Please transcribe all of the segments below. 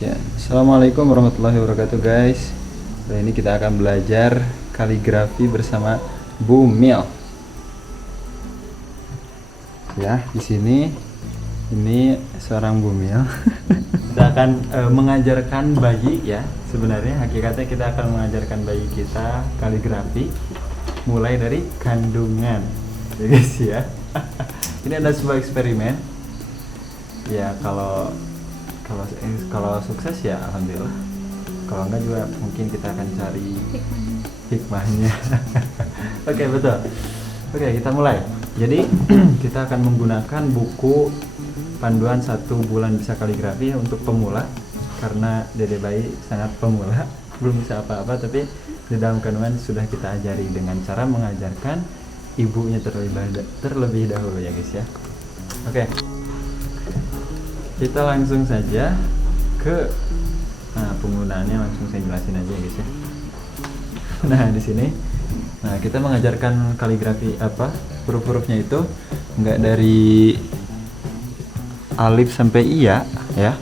Ya, Assalamualaikum warahmatullahi wabarakatuh guys. Kali ini kita akan belajar kaligrafi bersama Bu Mil. Ya, di sini ini seorang Bu Mil. Kita akan mengajarkan bayi ya. Sebenarnya hakikatnya kita akan mengajarkan bayi kita kaligrafi mulai dari kandungan. Ya guys ya. Ini ada sebuah eksperimen. Ya, kalau sukses ya alhamdulillah, kalau enggak juga mungkin kita akan cari hikmahnya. Oke, betul. Oke, kita mulai. Jadi kita akan menggunakan buku panduan 1 bulan bisa kaligrafi untuk pemula, karena dede bayi sangat pemula, belum bisa apa-apa, tapi di dalam kandungan sudah kita ajari dengan cara mengajarkan ibunya terlebih dahulu ya guys ya. Oke, kita langsung saja ke penggunaannya, langsung saya jelasin aja ya guys ya. Nah, di sini kita mengajarkan kaligrafi huruf-hurufnya itu enggak dari alif sampai iya ya.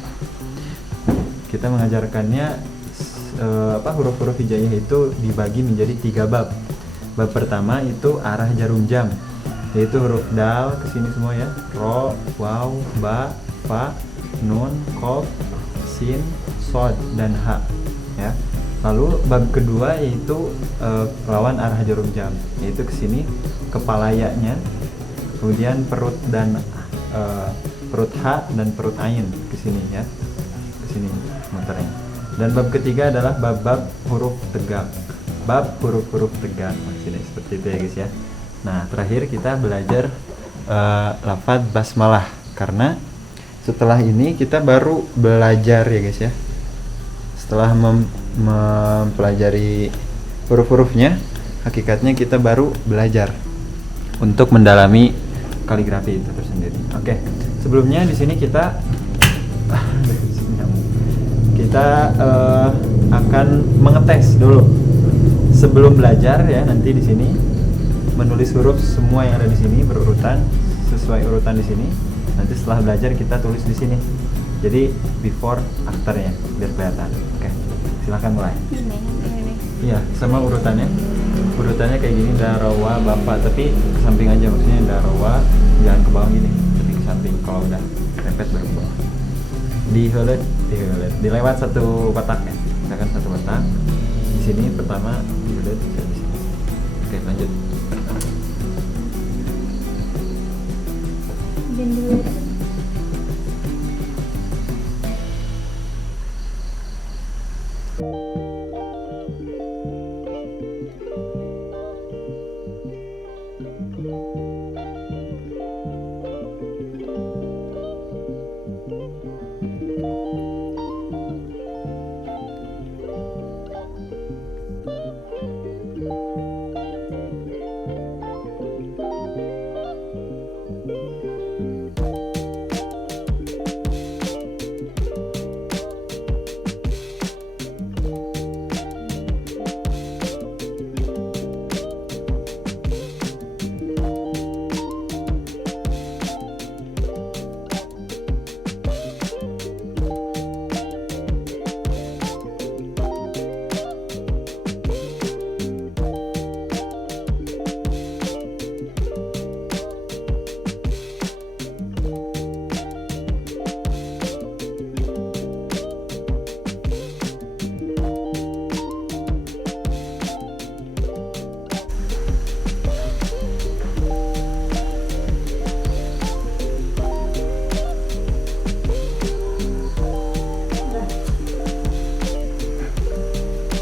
Kita mengajarkannya huruf-huruf hijaiyah itu dibagi menjadi 3 bab. Bab pertama itu arah jarum jam, yaitu huruf dal ke sini semua ya, ro, waw, ba, fa, nun, kof, sin, sod, dan ha ya. Lalu bab kedua yaitu lawan arah jarum jam, yaitu ke sini kepalanya, kemudian perut dan perut ha dan perut ain ke sini ya. Ke sini muternya. Dan bab ketiga adalah bab-bab huruf tegak. Bab huruf-huruf tegak. Sini seperti itu ya guys ya. Nah, terakhir kita belajar lafaz basmalah, karena setelah ini kita baru belajar ya guys ya. Setelah mempelajari huruf-hurufnya, hakikatnya kita baru belajar untuk mendalami kaligrafi itu tersendiri. Oke, sebelumnya di sini kita akan mengetes dulu sebelum belajar ya. Nanti di sini menulis huruf semua yang ada di sini berurutan sesuai urutan di sini. Nanti setelah belajar kita tulis di sini. Jadi before afternya biar kelihatan. Oke, silahkan mulai. Iya, sama urutannya. Urutannya kayak gini, darawa bapak, tapi ke samping aja, maksudnya darawa jangan ke bawah gini, tapi ke samping. Kalau udah repet baru ke bawah. Dihelet, dilewat 1 kotak ya. Misalkan 1 kotak. Di sini pertama dihelet di sini. Oke, lanjut.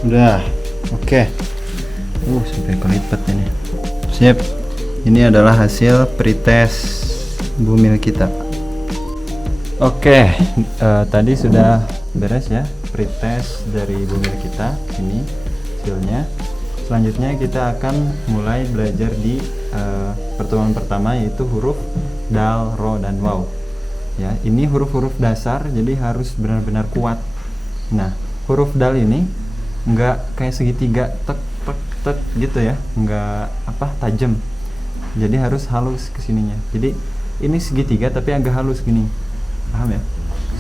Udah, oke. Sampai kelipat ini. Siap. Ini adalah hasil pretest Bu Mil kita. Oke, tadi sudah beres ya pretest dari Bu Mil kita. Ini hasilnya. Selanjutnya kita akan mulai belajar di pertemuan pertama, yaitu huruf dal, ro, dan waw. Ya, ini huruf-huruf dasar, jadi harus benar-benar kuat. Nah, huruf dal ini nggak kayak segitiga tek tek tek gitu ya, nggak tajam, jadi harus halus kesininya. Jadi ini segitiga tapi agak halus gini, paham ya?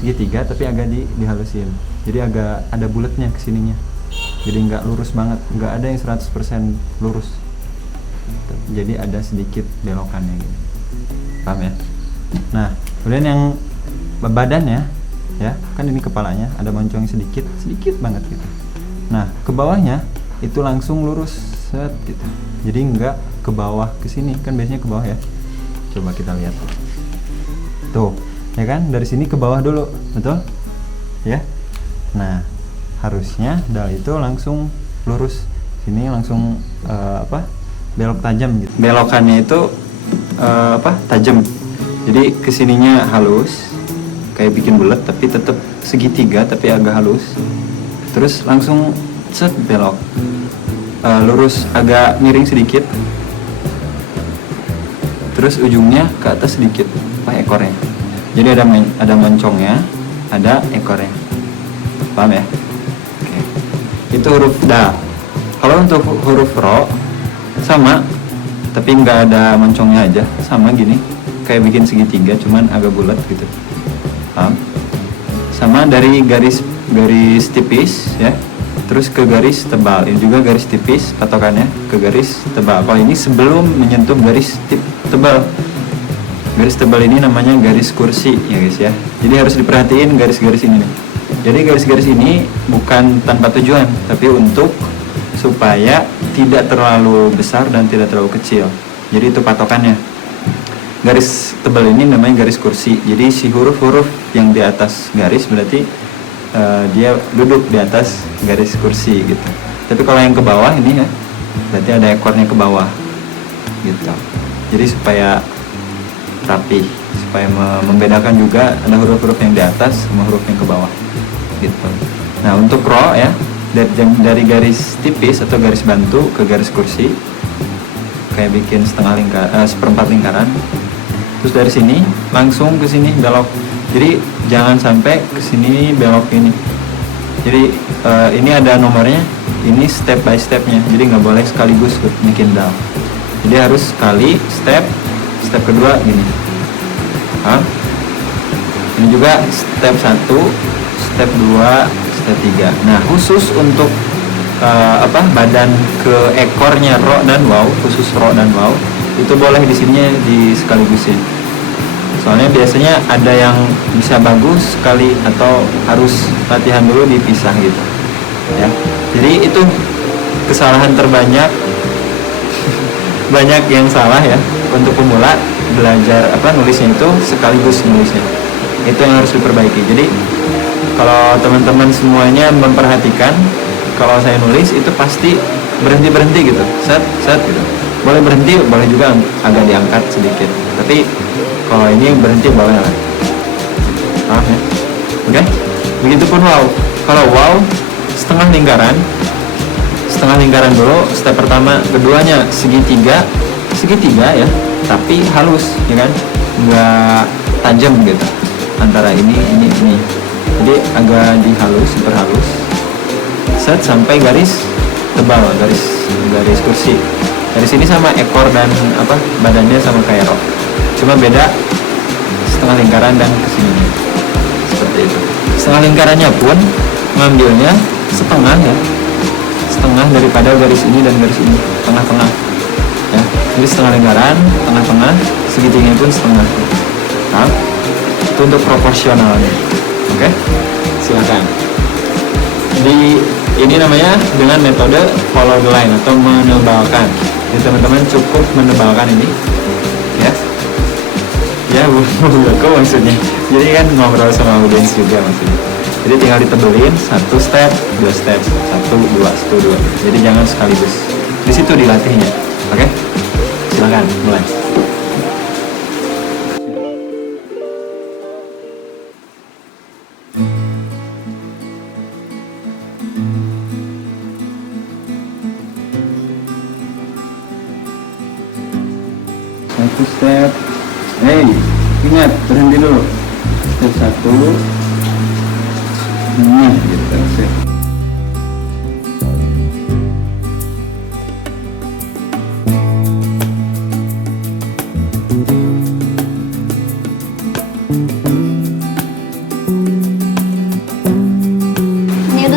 segitiga tapi agak dihalusin. Jadi agak ada bulatnya kesininya. Jadi nggak lurus banget, nggak ada yang 100% lurus. Jadi ada sedikit belokannya gitu. Paham ya? Nah, kemudian yang badannya ya, kan ini kepalanya ada moncong sedikit banget gitu. Nah, ke bawahnya itu langsung lurus set gitu. Jadi nggak ke bawah ke sini, kan biasanya ke bawah ya. Coba kita lihat. Tuh, ya kan? Dari sini ke bawah dulu, betul? Ya. Nah, harusnya dal itu langsung lurus. Sini langsung belok tajam gitu. Belokannya itu tajam. Jadi kesininya halus, kayak bikin bulat tapi tetap segitiga tapi agak halus. Terus langsung set belok. Lurus agak miring sedikit. Terus ujungnya ke atas sedikit, ekornya. Jadi ada moncongnya, ada ekornya. Paham ya? Oke. Itu huruf da. Kalau untuk huruf ro sama, tapi nggak ada moncongnya aja, sama gini, kayak bikin segitiga, cuman agak bulat gitu. Paham? Sama dari garis tipis ya, terus ke garis tebal. Ini juga garis tipis patokannya ke garis tebal. Kalau ini sebelum menyentuh garis tebal. Garis tebal ini namanya garis kursi ya guys ya. Jadi harus diperhatiin garis-garis ini nih. Jadi garis-garis ini bukan tanpa tujuan, tapi untuk supaya tidak terlalu besar dan tidak terlalu kecil. Jadi itu patokannya. Garis tebal ini namanya garis kursi. Jadi si huruf-huruf yang di atas garis berarti dia duduk di atas garis kursi gitu. Tapi kalau yang ke bawah ini ya, berarti ada ekornya ke bawah gitu. Jadi supaya rapi, supaya membedakan juga ada huruf-huruf yang di atas sama huruf yang ke bawah gitu. Nah, untuk ro ya, dari garis tipis atau garis bantu ke garis kursi kayak bikin seperempat lingkaran. Terus dari sini langsung ke sini belok. Jadi jangan sampai ke sini belok ini. Jadi ini ada nomornya, ini step by stepnya. Jadi nggak boleh sekaligus bikin dal. Jadi harus sekali step kedua gini. Ini juga step 1, step 2, step 3. Nah, khusus untuk badan ke ekornya ro dan waw, khusus ro dan waw, itu boleh di sini disekaligusin. Soalnya biasanya ada yang bisa bagus sekali atau harus latihan dulu dipisah gitu. Ya. Jadi itu kesalahan terbanyak. Banyak yang salah ya untuk pemula belajar nulisnya itu sekaligus nulisnya. Itu yang harus diperbaiki. Jadi kalau teman-teman semuanya memperhatikan, kalau saya nulis itu pasti berhenti gitu, set gitu. Boleh berhenti, boleh juga agak diangkat sedikit. Tapi kalau ini berhenti boleh lah. Paham ya? Oke? Begitupun wow. Kalau wow setengah lingkaran dulu, step pertama, keduanya segitiga ya, tapi halus ya kan, nggak tajam gitu antara ini. Jadi agak dihalus, super halus, set sampai garis tebal, garis kursi. Dari sini sama ekor dan badannya sama kayak rok, cuma beda setengah lingkaran dan kesini seperti itu. Setengah lingkarannya pun ngambilnya setengah ya, setengah daripada garis ini dan garis ini, tengah-tengah ya. Jadi setengah lingkaran, tengah-tengah, segitiganya pun setengah. Nah, itu untuk proporsionalnya. Oke, silakan. Ini namanya dengan metode follow the line atau menebalkan. Jadi teman-teman cukup menebalkan ini ya buku maksudnya. Jadi kan ngobrol sama audiens juga maksudnya. Jadi tinggal ditebelin 1 step, 2 step, 1, 2. Jadi jangan sekaligus. Di situ dilatihnya. Oke? Silakan mulai. Satu step. Ingat berhenti dulu. Step 1. Gitu. Sip.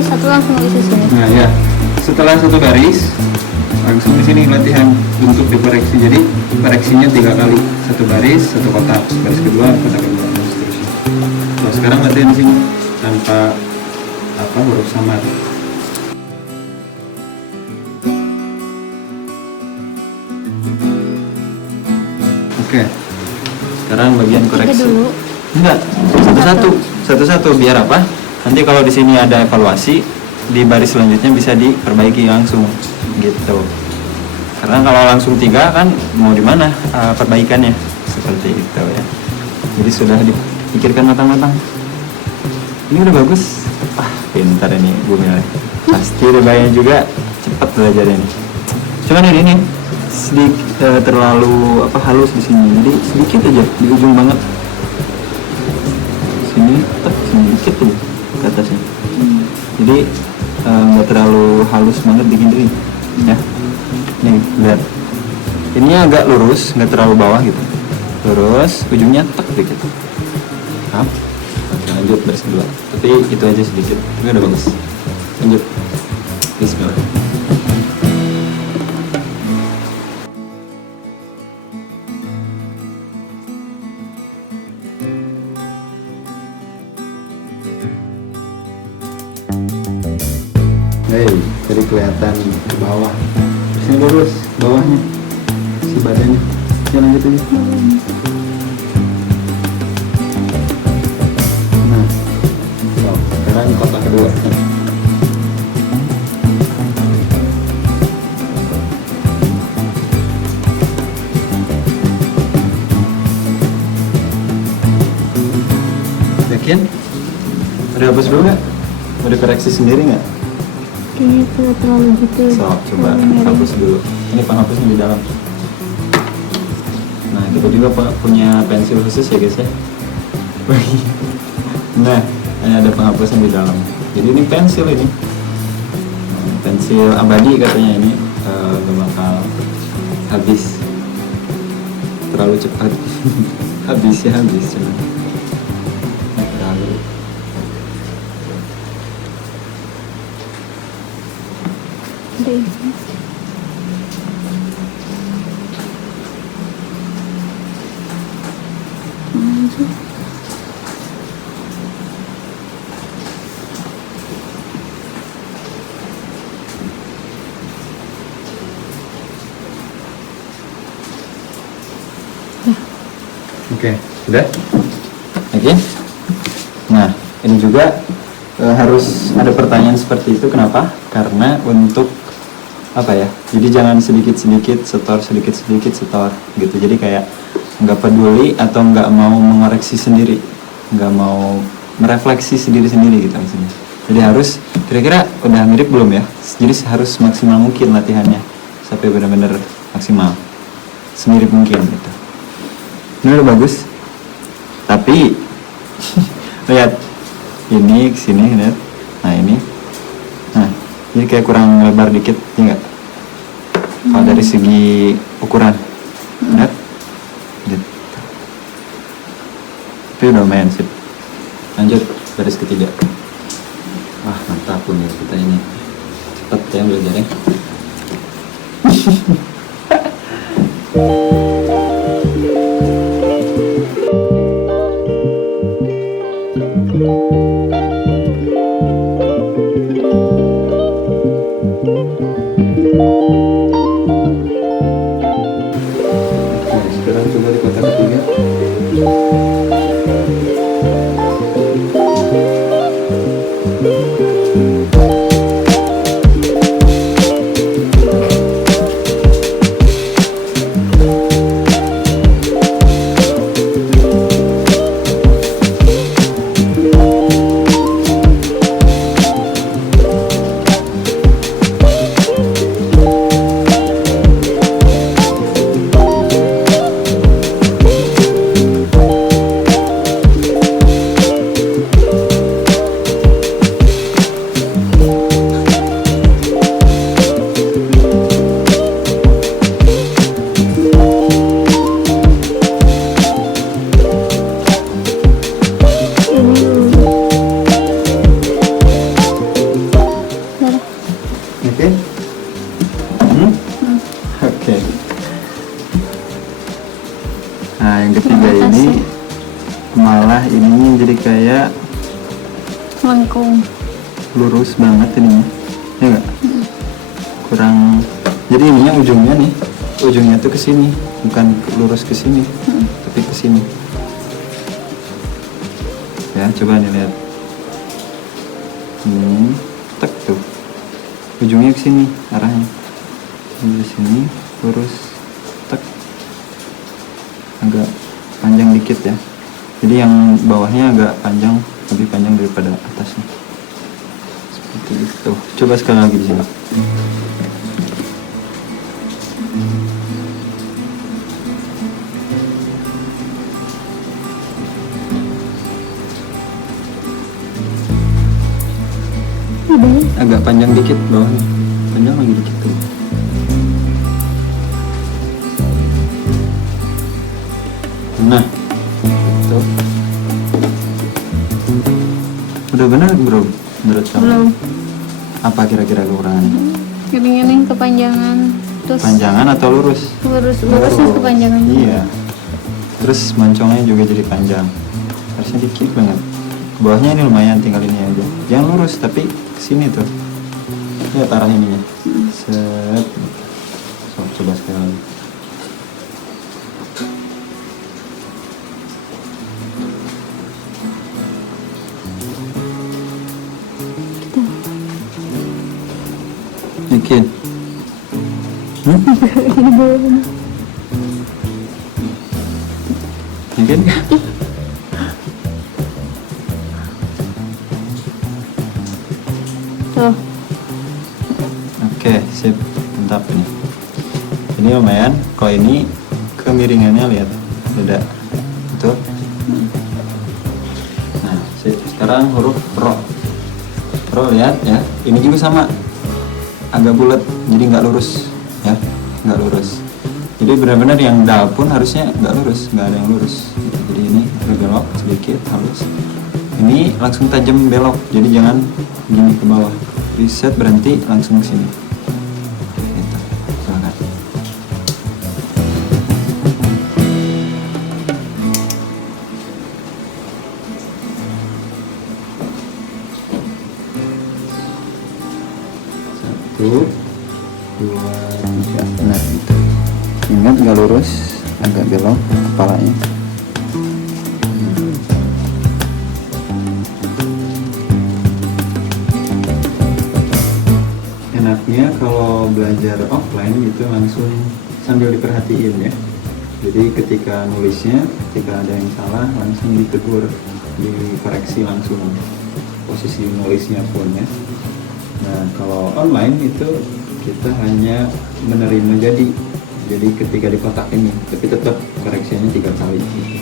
satu langsung di sini. Nah ya, setelah satu baris langsung di sini latihan untuk dikoreksi. Jadi koreksinya 3 kali, satu baris, satu kotak, baris kedua, kotak kedua, dan seterusnya. Nah sekarang latihan di sini tanpa huruf samar. Oke, sekarang bagian koreksi. Dulu. Enggak, satu-satu biar apa? Nanti kalau di sini ada evaluasi, di baris selanjutnya bisa diperbaiki langsung gitu. Karena kalau langsung 3 kan mau di mana perbaikannya, seperti itu ya. Jadi sudah dipikirkan matang-matang. Ini udah bagus. Pintar ini Bu Mila. Pasti rebayanya juga cepat belajar ini. Cuman ini sedikit terlalu halus di sini. Jadi sedikit aja di ujung banget. Sini dikit aja ke atasnya. Jadi nggak terlalu halus banget bikin ini ya. Nih lihat, ini agak lurus, nggak terlalu bawah gitu, lurus, ujungnya tek dikit. Oke, lanjut baris kedua, tapi itu aja sedikit, ini udah bagus. Lanjut, Bismillah. Jadi kelihatan ke bawah. Sini lurus bawahnya, si badannya. Ya lanjut aja. Nah, sekarang kotak kedua. Yakin? Udah hapus dulu nggak? Mau dikoreksi sendiri nggak? Kayaknya tidak terlalu gitu. Coba hapus dulu. Ini penghapusnya di dalam. Nah, kita juga punya pensil khusus ya guys ya. Nah, ini ada penghapusnya di dalam. Jadi ini pensil ini. Pensil abadi katanya ini gak bakal habis. Terlalu cepat. Habis cuman. Terlalu. Oke, udah? Oke. Nah, ini juga harus ada pertanyaan seperti itu. Kenapa? Karena untuk apa ya? Jadi jangan sedikit-sedikit setor gitu. Jadi kayak nggak peduli atau nggak mau mengoreksi sendiri, nggak mau merefleksi sendiri-sendiri gitu maksudnya. Jadi harus kira-kira udah mirip belum ya? Jadi harus maksimal mungkin latihannya sampai benar-benar maksimal, semirip mungkin gitu. Ini udah bagus, tapi lihat ini kesini lihat, nah ini, nah ini kayak kurang lebar dikit, ya nggak? Kalau dari segi ukuran, lihat, gitu. Tapi udah lumayan sih. Lanjut baris ketiga. Wah mantap punya kita ini, cepet ya belajarnya. Sekarang coba di kotak ketiga. lurus banget ininya, ya nggak? Kurang. Jadi ininya ujungnya tuh ke sini, bukan lurus ke sini, tapi ke sini. Ya, coba nih lihat. Tek tuh. Ujungnya ke sini arahnya. Di sini lurus, tek. Agak panjang dikit ya. Jadi yang bawahnya agak panjang, lebih panjang daripada atasnya. Seperti itu. Coba sekali lagi di sini. Ada ya? Agak panjang dikit bawahnya. Panjang lagi dikit tuh. Nah, itu. Udah benar bro, menurut kamu? Belum. Apa kira-kira kekurangannya? Gini-gini kepanjangan. Terus Panjangan atau lurus? lurusnya kepanjangan. Iya. Terus moncongnya juga jadi panjang. Harusnya dikit banget. Ke bawahnya ini lumayan, tinggal ini aja. Jangan lurus, tapi ke sini tuh. Lihat arah ininya. Set. So, coba sekali lagi. Yakin? Yakin nggak? Tuh. Oke, sip. Mantap nih. Ini lumayan. Kalau ini kemiringannya lihat, beda. Betul? Nah, sip. Sekarang huruf ro. Ro lihat ya. Ini juga sama. Agak bulat, jadi nggak lurus, ya, nggak lurus. Jadi benar-benar yang dal pun harusnya nggak lurus, nggak ada yang lurus. Jadi ini berbelok sedikit, halus. Ini langsung tajam belok, jadi jangan gini ke bawah. Reset, berhenti, langsung ke sini. Gitu. Silakan. Satu, dua, tiga. Nah, gitu. Ingat nggak lurus, agak belok kepalanya. Enaknya kalau belajar offline gitu langsung sambil diperhatiin ya. Jadi ketika nulisnya, ketika ada yang salah langsung ditegur, dikoreksi langsung posisi nulisnya pun ya. Nah, kalau online itu kita hanya menerima jadi ketika di kotak ini, tapi tetap koreksinya 3 kali gitu.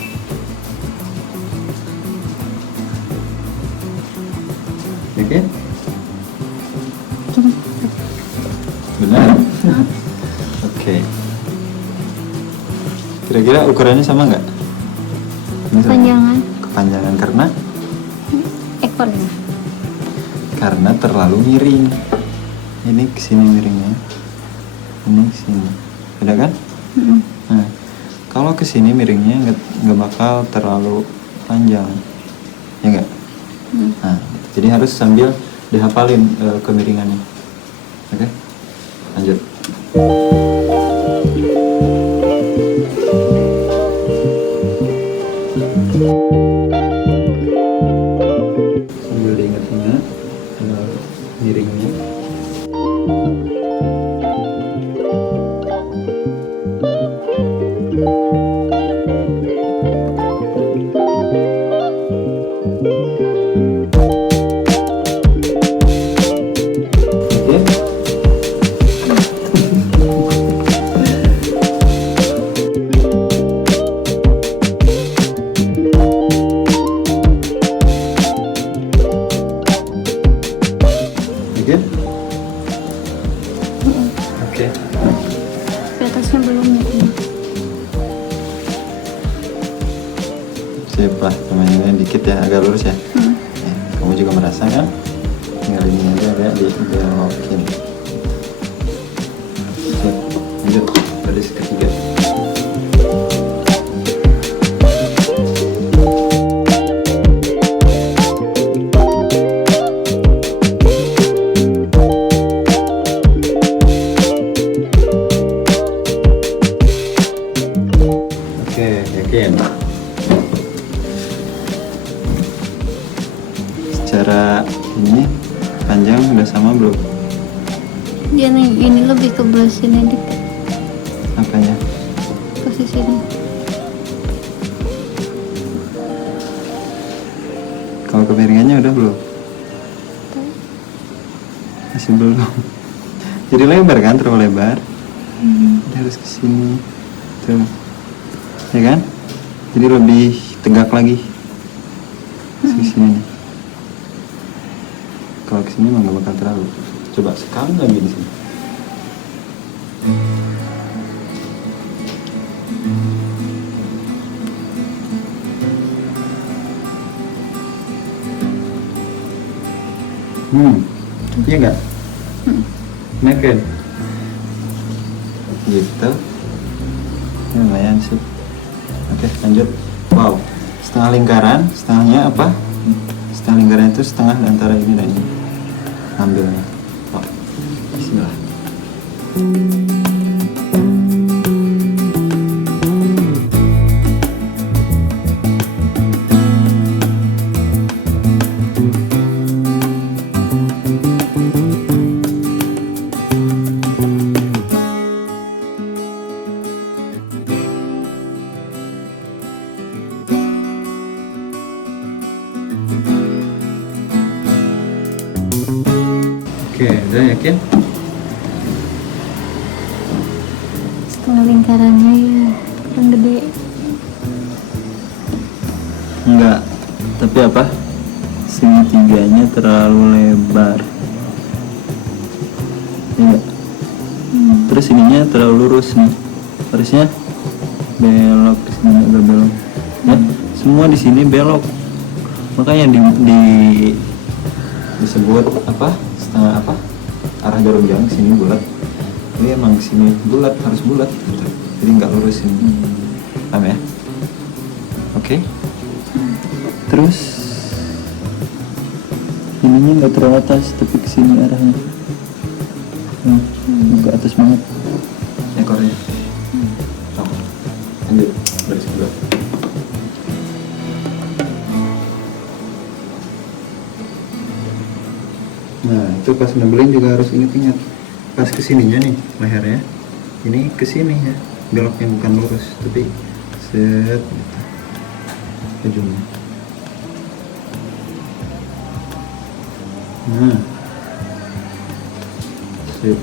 Oke? Benar? Oke. Kira-kira ukurannya sama nggak? Ini sama? Kepanjangan. Kepanjangan karena? Ekornya. Karena terlalu miring. Ini kesini miringnya, ini kesini, beda kan? Nah, kalau kesini miringnya nggak bakal terlalu panjang, ya nggak? Nah, jadi harus sambil dihafalin kemiringannya. Oke, lanjut. Sambil diingat-ingat miringnya. Oke. Di atasnya belum ya. Sip lah, teman-teman dikit ya, agak lurus ya. Ya, kamu juga merasa kan? Tinggal ini aja agak dibelokin. Sip, lanjut baris ketiga. panjang udah sama belum? Dia nih, ini lebih ke belah sini dikit Apanya? posisinya. Kalau kemiringannya udah belum? Masih belum. Jadi lebar kan, terlalu lebar. Dia harus ke sini. Tuh. Ya kan? Jadi lebih tegak lagi. Ke sini nih. Kalau ke sini mah nggak bakal terlalu. Coba sekali lagi di sini. Iya nggak? Naked. Gitu. Ini lumayan sih. Oke, lanjut. Wow, setengah lingkaran, setengahnya apa? Setengah lingkaran itu setengah antara ini dan ini. Ambilnya. Oh, bismillah. Oke, udah yakin? Setengah lingkarannya ya kurang gede. Enggak, tapi apa? Segitiganya terlalu lebar. Iya. Terus ininya terlalu lurus nih. Harusnya belok ke sini agak belok. Ya, semua di sini belok. Makanya disebut apa? Setengah apa? Arah jarum jam sini bulat. Ini emang sini bulat, harus bulat gitu. Jadi nggak lurus ini. Paham ya? Oke. Terus ininya nggak terlalu atas, tapi ke sini arahnya. Ke atas banget. Ekornya. Oh. Lanjut dari sebelah. Nah, itu pas ngebelin juga harus ingat-ingat. Pas kesininya nih lehernya, ini kesini ya, beloknya bukan lurus, tapi set gitu. Ujungnya. Nah, sip.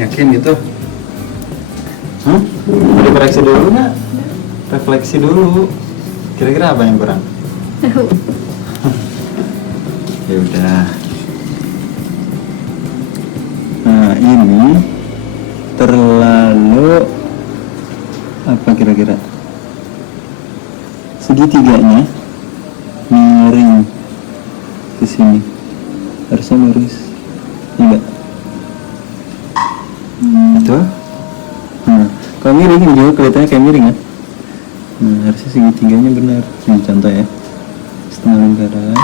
Yakin gitu? Udah koreksi dulu nggak? Refleksi dulu. Kira-kira apa yang kurang? Ya udah. Nah ini terlalu apa kira-kira? Segitiganya miring ke sini. Harusnya lurus. Enggak. Betul? Nah, kalau miring ini juga kelihatannya kayak miring kan? Nah, harusnya segitiganya benar. Ini contoh ya. Setengah lingkaran.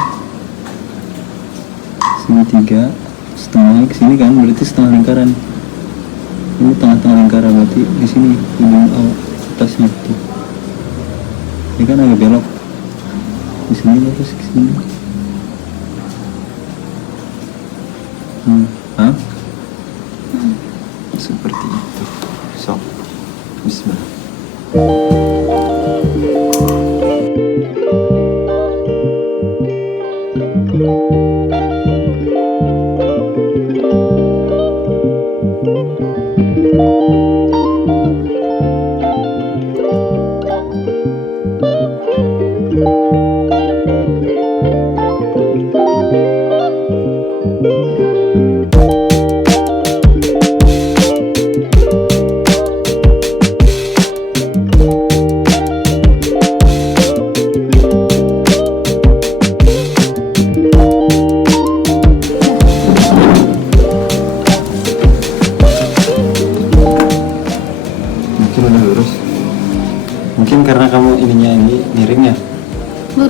Segitiga. Setengahnya ke sini kan, berarti setengah lingkaran. Ini tengah-tengah lingkaran, berarti di sini ujung atasnya tuh. Ini kan agak belok. Di sini lurus ke sini. Hah? Seperti itu. So, bismillah.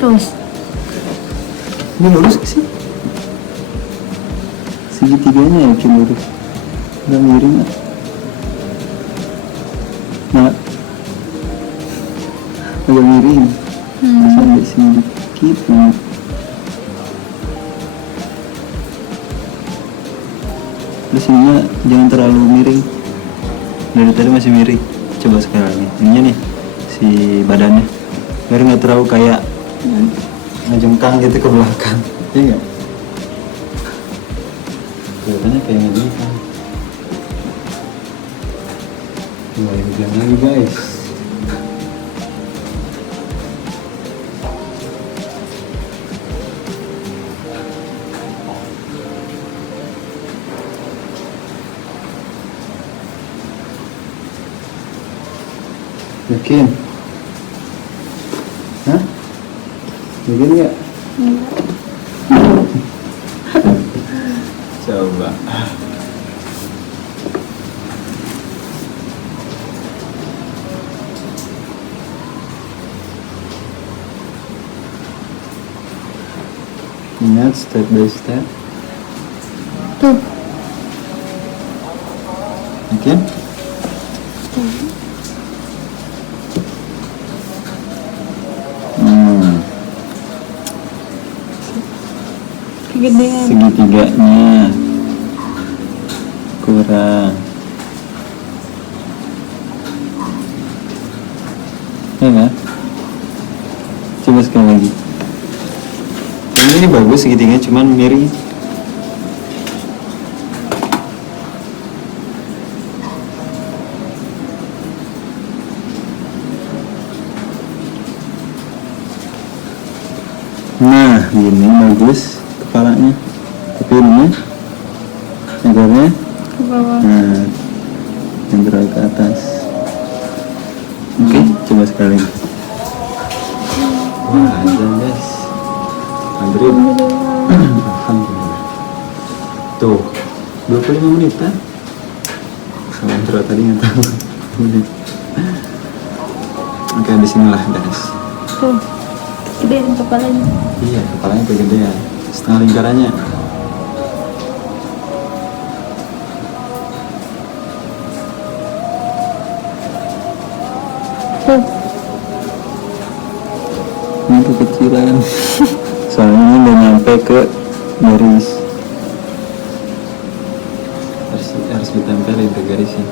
Lurus. Ini lurus ke sih? Segitiganya yakin lurus. Nggak miring nggak? Nggak. Agak miring. Sampai sini dikit banget. Terus ininya jangan terlalu miring. Dari tadi masih miring. Coba sekali lagi. Ininya nih, si badannya. Biar nggak terlalu kayak ngejengkang gitu ke belakang. Iya nggak? Kelihatannya kayak ngejengkang. Mulai hujan lagi guys. Yakin? Hah? Yakin nggak? Coba. Ingat step by step. Tuh. Yakin? Kegedean. Segitiganya kurang. Ya kan? Coba sekali lagi. Ini bagus segitiganya, cuman miring. Nah, gini bagus kepalanya. Tapi ininya ekornya Ke bawah. nah, yang terlalu ke atas. Oke, coba sekali lagi. Wah, azan guys. Maghrib. Alhamdulillah. Tuh, 25 menit kan? Sama intro tadi nggak tahu. Oke, disinilah guys. Tuh. Gedean kepalanya. Iya, kepalanya kegedean. Setengah lingkarannya. Tuh. Ini kekecilan. Soalnya ini udah nyampe ke garis. Harus ditempelin ke garisnya.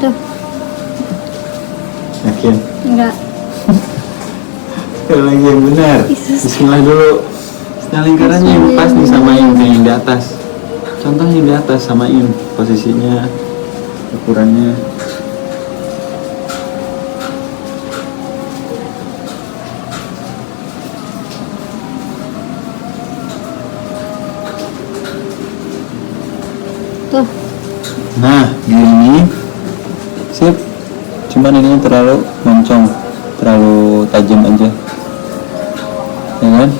Tuh. Yakin? Enggak. Sekali lagi yang benar. Yesus. Bismillah dulu. Setengah lingkarannya yang pas nih samain kayak yang di atas. Contohnya yang di atas samain posisinya, ukurannya. Tuh. Nah, gini. Sip. Cuman ini terlalu moncong, terlalu tajam aja. Ya kan?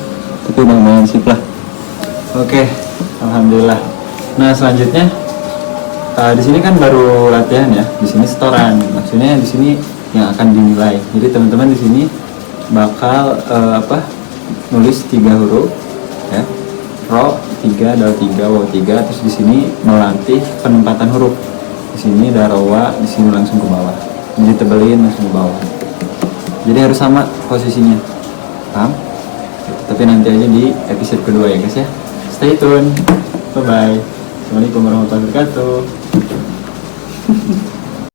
Tapi udah lumayan sip lah. Oke, alhamdulillah. Nah, selanjutnya di sini kan baru latihan ya. Di sini setoran. Maksudnya di sini yang akan dinilai. Jadi teman-teman di sini bakal nulis 3 huruf ya. Ro 3, dal 3, waw 3. Terus di sini melatih penempatan huruf. Di sini ada rawa, di sini langsung ke bawah. Jadi tebelin langsung ke bawah. Jadi harus sama posisinya. Paham? Tapi nanti aja di episode kedua ya guys ya. Stay tune. Bye bye. Assalamualaikum warahmatullahi wabarakatuh.